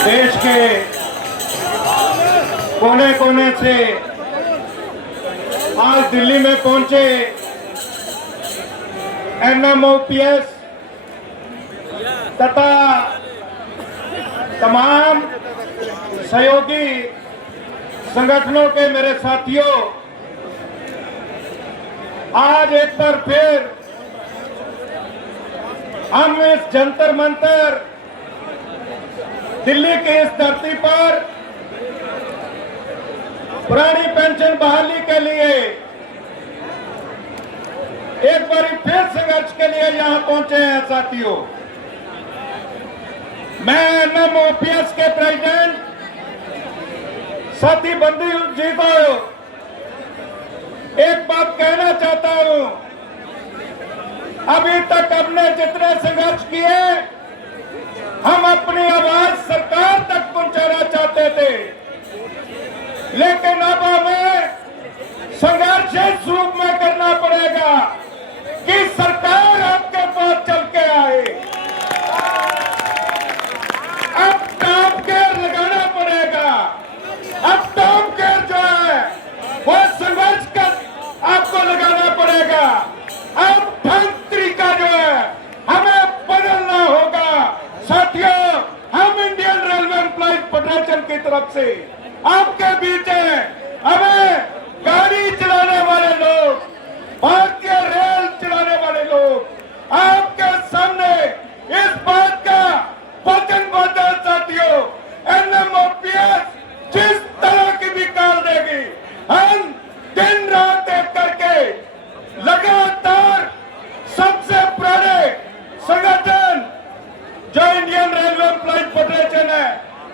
देश के कोने कोने से आज दिल्ली में पहुंचे एनएमओपीएस तथा तमाम सहयोगी संगठनों के मेरे साथियों, आज एक बार फिर हम इस जंतर मंतर दिल्ली की इस धरती पर पुरानी पेंशन बहाली के लिए एक बार फिर संघर्ष के लिए यहां पहुंचे हैं साथियों। मैं एनएमओपीएस के प्रेसिडेंट साथी बंधु जी को एक बात कहना चाहता हूं। अभी तक हमने जितने संघर्ष किए, हम अपनी आवाज सरकार तक पहुंचाना चाहते थे, लेकिन अब हमें संघर्ष इस रूप में करना पड़ेगा कि सरकार आपके पास चल के आए। अब टॉप केयर लगाना पड़ेगा। अब टॉप केयर जो है वो संघर्ष कर आपको लगाना पड़ेगा। अब ढंग तरीका जो है हमें बदलना होगा साथियों। हम इंडियन रेलवे एम्प्लॉइज फेडरेशन की तरफ से आपके बीच है। हमें गाड़ी चलाने वाले लोग, भारतीय रेल चलाने वाले लोग आपके सामने इस बात का वचनबद्ध है साथियों। एनएमओपीएस जिस तरह की भी कॉल देगी, हम दिन रात एक करके लगातार सबसे पुराने संगठन जो इंडियन रेलवे एम्प्लॉइज फेडरेशन है,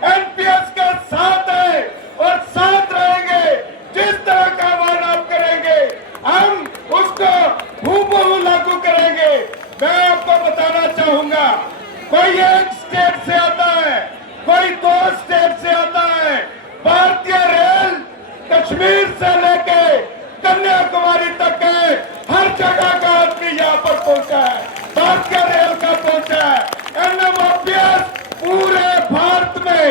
एनपीएस के साथ है और साथ रहेंगे। जिस तरह का आह्वान आप करेंगे, हम उसको हूबहू लागू करेंगे। मैं आपको बताना चाहूंगा, कोई एक स्टेट से आता है, कोई दो स्टेट से आता है। भारतीय रेल कश्मीर से लेके कन्याकुमारी तक है, हर जगह का आदमी यहाँ पर पहुंचा है, भारतीय रेल का पहुंचा है। एनएमओपीएस पूरे भारत में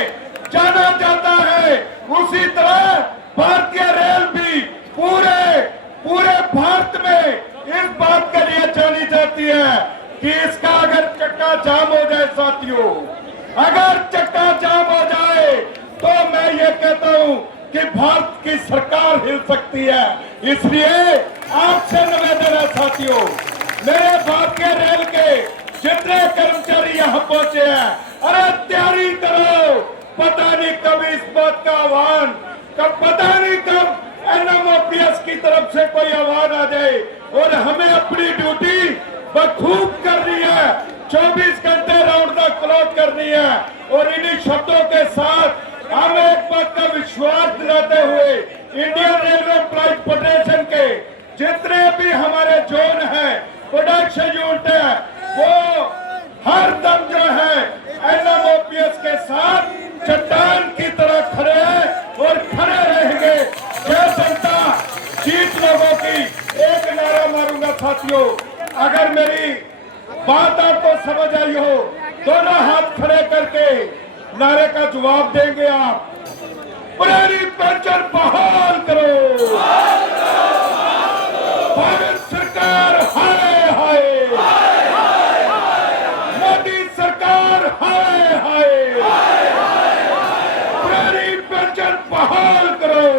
जाना जाता है, उसी तरह भारतीय रेल भी पूरे भारत में इस बात के लिए जानी जाती है कि इसका अगर चक्का जाम हो जाए साथियों, अगर चक्का जाम हो जाए तो मैं ये कहता हूं कि भारत की सरकार हिल सकती है। इसलिए आपसे निवेदन है साथियों, मेरे भारतीय रेल के जितने कर्मचारी यहाँ पहुंचे हैं, अरे तैयारी करो। पता नहीं कब इस बात का आह्वान, पता नहीं कब एनएमओपीएस की तरफ से कोई आह्वान आ जाए और हमें अपनी ड्यूटी बखूब करनी है, 24 घंटे राउंड द क्लॉक करनी है। और इन्हीं शब्दों के साथ हम एक बात का विश्वास दिलाते हुए इंडियन रेलवे एम्प्लॉइज फेडरेशन के जितने भी हमारे जोन है, प्रोडक्शन यूनिट है, वो हर दम जो है एनएमओपीएस के साथ चट्टान की तरह खड़े हैं और खड़े रहेंगे। जय जनता, जीत लोगों की। एक नारा मारूंगा साथियों, अगर मेरी बात आपको समझ आई हो, दोनों हाथ खड़े करके नारे का जवाब देंगे आप। पुरानी पेंशन बहाल करो, भारत सरकार हाय हाय, मोदी सरकार हाय हाय, पुरानी पेंशन बहाल करो।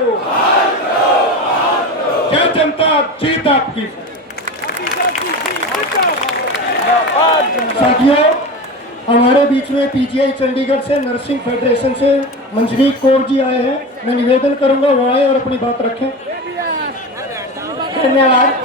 जय जनता, जीत आपकी। साथियों, हमारे बीच में पीजीआई चंडीगढ़ से नर्सिंग फेडरेशन से मंजरीत कौर जी आए हैं। मैं निवेदन करूंगा वो आए और अपनी बात रखें। धन्यवाद।